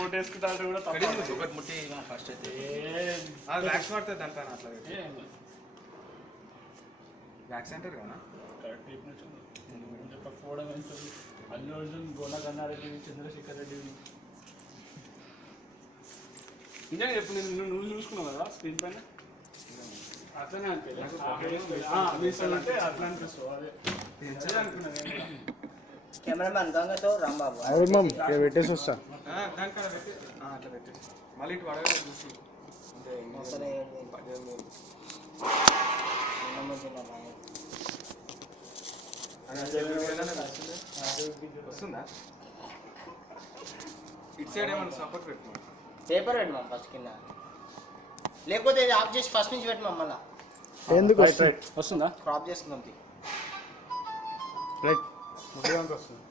Photo వేసుకుంటారు కూడా ఒకటి ముట్టి ఫస్ట్ అయితే వ్యాక్స్ పడుతుంది దానిపైన అట్లా వ్యాక్స్ అంటారు కదా చెప్పకపోవడం అవుతుంది. అల్లు అర్జున్, గోలా కన్నారెడ్డి, చంద్రశేఖర్ రెడ్డి నిజంగా చెప్పు. నువ్వు చూసుకున్నావు కదా స్క్రీన్ పైన అట్లనే అనిపించే అట్లా అనిపిస్తావు. అదే అనుకున్నా కెమెరామ్యాన్ గంగతో రాంబాబు పెట్టేసి వస్తా. దానిపైన పెట్టి అట్లా పెట్టి మళ్ళీ ఇటు పడగ చూసి వస్తుందా ఇటు సైడ్ ఏమన్నా సపోర్ట్ పెట్టుకో. పేపర్ పెట్టమా ఫస్ట్ కింద, లేకపోతే ఇది ఆఫ్ చేసి ఫస్ట్ నుంచి పెట్టమా మళ్ళా. ఎందుకు వస్తుందా? క్రాప్ చేసుకుందాం. రైట్ వస్తుంది.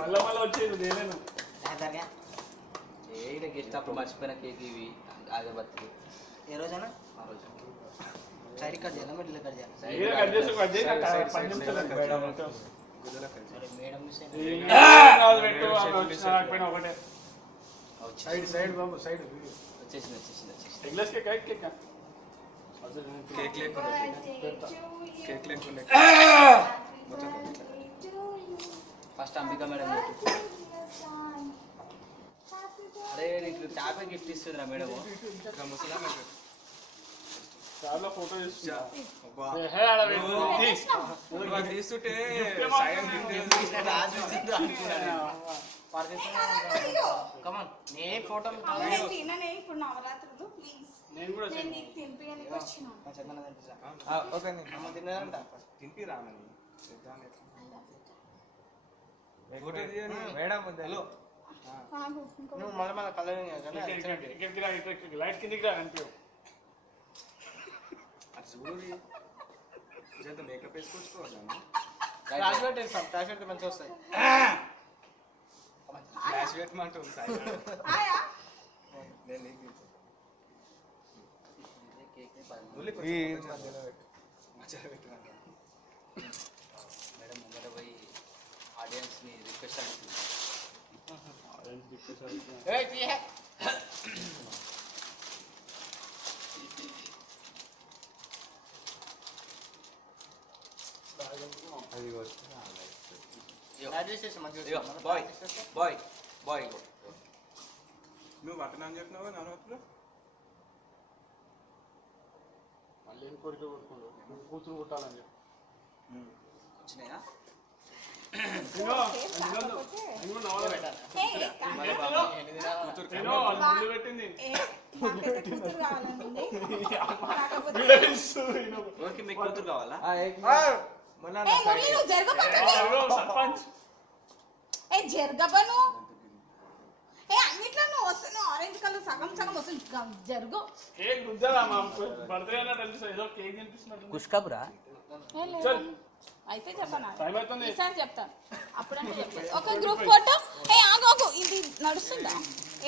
మళ్ళా మళ్ళీ వచ్చేది నేనేను. గెస్ట్ అప్పుడు మర్చిపోయిన కేక్ ఇవి అదే బతుకు. ఏ రోజైనా ఆ రోజు సైడ్ కట్ చేయాలా, మిడిల్ కట్ చేయాలి? మేడం మిస్ ఒకటే సైడ్ సైడ్ బాబు సైడ్ వచ్చేసింది. కేక్ లేకుండా ఫస్ట్ అంబికా మేడం అరే నీకు ట్యాపే గిఫ్ట్ ఇస్తుందిరా మేడం. చాలా ఫోటో తీసుకుంటే ఫోటో నేను కూడా తిన్నారంట. తింపి రామని మేడం హలో నువ్వు మళ్ళీ మళ్ళీ కలరింగ్ లైట్ కిందికి రా అనిపించవు. సూరి మేకప్ వేసుకోవచ్చు. ఫ్లాష్ పెడితే మంచిగా వస్తాయి. ఫ్లాష్ పెట్టమంటూ మేడం ముందర పోయి ఆడియన్స్ ని రిక్వెస్ట్ అడుగుతుంది. నువ్వు అక్కడ అని చెప్పినావు నాన్న మళ్ళీ కోరిక కొట్టుకోడు, కూతురు కొట్టాలని చెప్పి వచ్చినాయా? పెట్టింది. మీకు కూతురు కావాలా? సర్పంచ్ జరగబను అన్నిట్లో నువ్వు వస్తున్నావు. ఆరెంజ్ కలర్ సగం సగం వస్తుంది. జరుగు కేక్ గుద్దాలా బర్త్డే అన్నట్టు ఏదో కేక్ తినిపిస్తున్నట్టు. కుష్కబురా అయితే చెప్పనా? ఈసారి చెప్తాను. అప్పుడంటే చెప్తాను. ఒక గ్రూప్ ఫోటో. ఆగు ఇది నడుస్తుందా?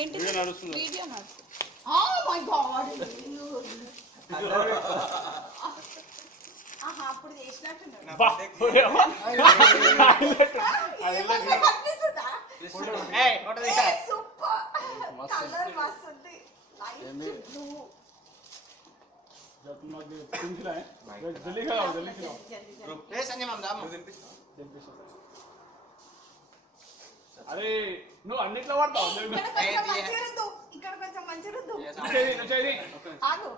ఏంటి వీడియో నడుస్తుంది. Oh my God. అప్పుడు చేసినట్టున్నాడు. అరే నువ్వు అన్నిట్లో పడతావు. ఇక్కడ కొంచెం మంచి రుద్దు. ఆగు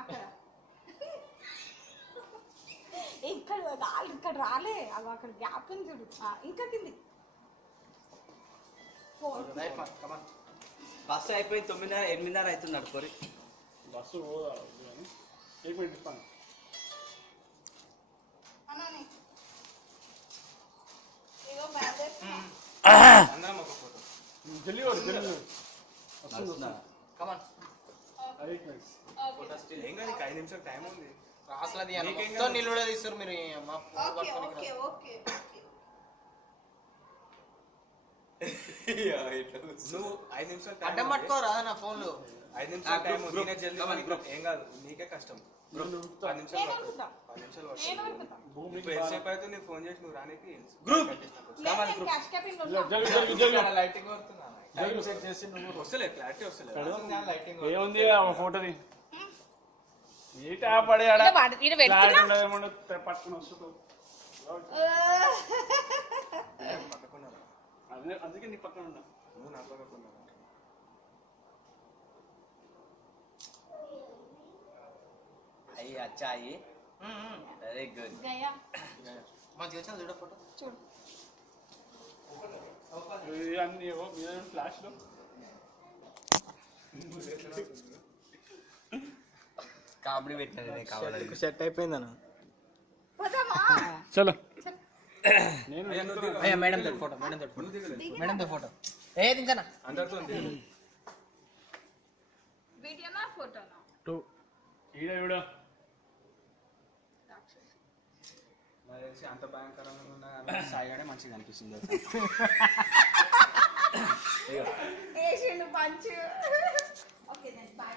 అక్కడ ఇక్కడ రాలే. అవి అక్కడ గ్యాప్ ఉంది చూడు. ఇంకా కింది బస్సు అయిపోయి 9:30 8:30 అవుతుంది. అడుకోరి బస్సు అందరం ఒక ఫోటో జల్లి ఏం కానీ 5 నిమిషాలు టైం ఉంది. అసలు నీళ్ళు కూడా తీస్తారు మీరు. నువ్వు 5 నిమిషాలు అడ్డం పట్టుకోరా నా ఫోన్లు. 5 నిమిషాలు టైం నేనే జల్దీ ఏం కాదు నీకే కష్టం 5 నిమిషాలు నేను పడుతుంది. ఉరుకుతా 5 నిమిషాలు నేను పడుతుంది. ఉరుకుతా ఇప్పుడు ఎంతసేపు అయితే నీకు ఫోన్ చేసి నువ్వు రానికి గ్రూప్ లేదు, నేను క్యాష్ క్యాపింగ్ ఉంటా. లైటింగ్ వస్తున్నా టైం సెట్ చేసి నువ్వు వస్తలే క్లారిటీ వస్తలే లైటింగ్ ఏముంది ఆ ఫోటోది నీట్ ఆ పడే ఆడ ఈడ పెడుతున్నా ఏమన్నా పట్టుకుని వస్తుంది పక్కకున్నాను అందుకే నీ పక్కన ఉన్నా నువ్వు నా పక్కకున్నాను అయ్యి అచ్చా అయ్యి వెరీ గుడ్ గయా మంచిగా వచ్చింది చూడ ఫోటో చూడు అన్ని ఫ్లాష్ లో కామెడీ పెట్టినది నేను కావాలని సెట్ అయిపోయింది అన్న పోదామా చలో అయ్యా నువ్వు దిగు. అయ్యా మేడం తోటి ఫోటో మేడం తోటి ఫోటో ఏ దించనా అందరితో ఉంది. వీడియోనా ఫోటోనా 2 ఈడ ఈడ నాకు తెలిసి అంత భయంకరంగా ఉన్నా సాయిగానే మంచిగా అనిపిస్తుంది ఏషిండు పంచ్ ఓకే దెన్ బై